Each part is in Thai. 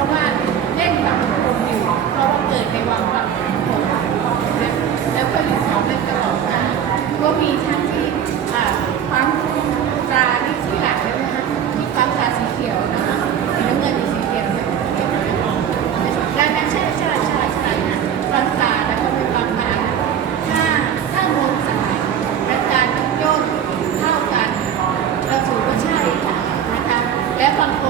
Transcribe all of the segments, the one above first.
ราะว่าเล่นกับคนอยู่เพราะว่าเกิดในวังกับคนนะแล้วก็อยู่ของเล่นตลอดมาก็มีทั้งที่อ่าความตราที่ที่หลังเลยนะคะที่ฟังมตาสีเขียวนะคะสีน้ำเงินสีเขียวนะได้ไหมใช่ใช่ใช่ใช่นะความตราแล้วก็เป็นความตราถ้าถ้ารวมสายและการโยนเท่ากันเราถือว่าใช่ค่ะนะคะและบางคน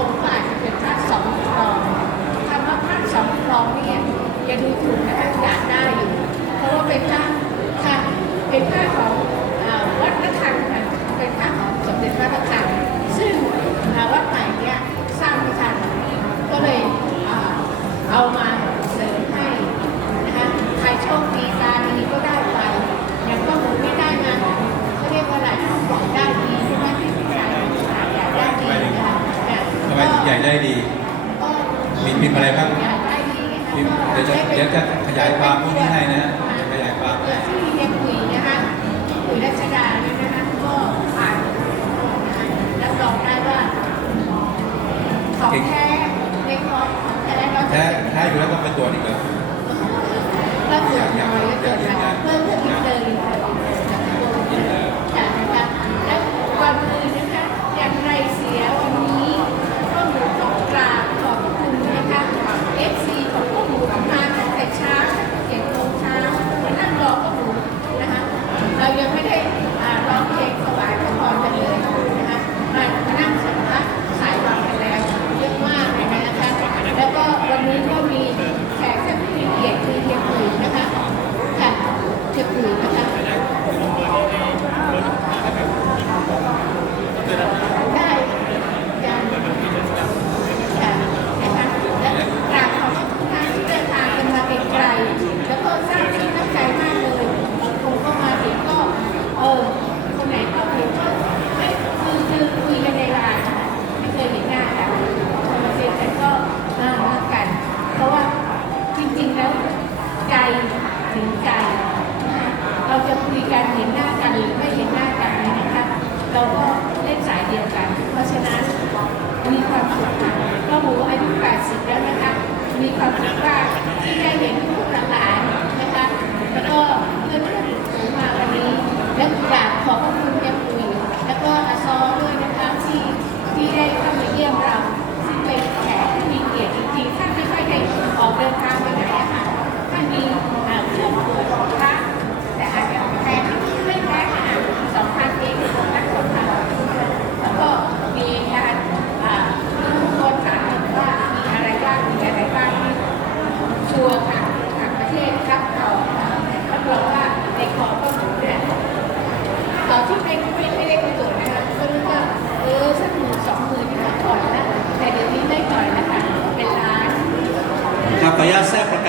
มถึงใหญ่ได้ดี มีพิมพ์อะไรบ้างพิมพ์เดี๋ยวจะเดี๋ยวจะขยายความพวกนี้ให้นะขยายความให้แท้แท้อยู่แล้วก็เป็นตัวจอีกเเรายังไม่ได้ร้องเพลงสวายพระพรกันเลยนะคะมานั่งสัมภาษสายฟังกันแล้วเยอะมากเลยนะคะ แล้วก็วันนี้ก็มีแขกที่เชิญเกียรติคือเฮียปุ๋ยนะคะค่ะเฮียปุ๋ยนะคะ я все про